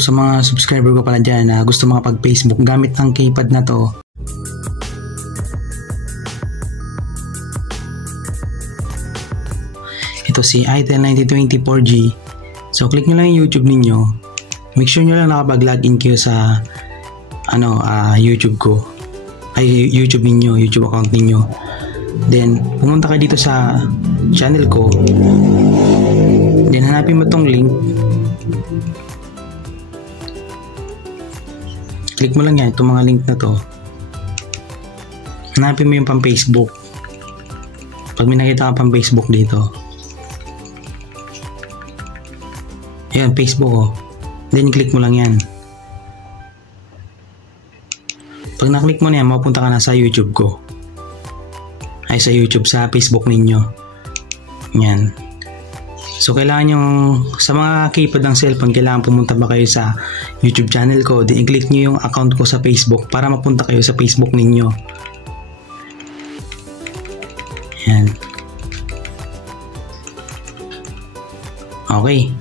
sa mga subscriber ko pala dyan na gusto makapag-Facebook gamit ang keypad na to. Ito si Itel 9020 4G. So click nyo lang yung YouTube ninyo. Make sure nyo lang nakapag-login kayo sa YouTube ko. Ay, YouTube ninyo, YouTube account ninyo. Then pumunta kayo dito sa channel ko. Then hanapin mo tong link. Click mo lang yan, itong mga link na to. Hanapin mo yung pang Facebook. Pag may nakita ka pang Facebook dito, ayan, Facebook oh. Then click mo lang yan. Pag na-click mo na yan, mapunta ka na sa YouTube ko. Ay, sa YouTube, sa Facebook ninyo. Yan. So kailangan yung sa mga keypad ng cellphone, kailangan pumunta ba kayo sa YouTube channel ko, then i-click nyo yung account ko sa Facebook para mapunta kayo sa Facebook ninyo. Yan. Okay.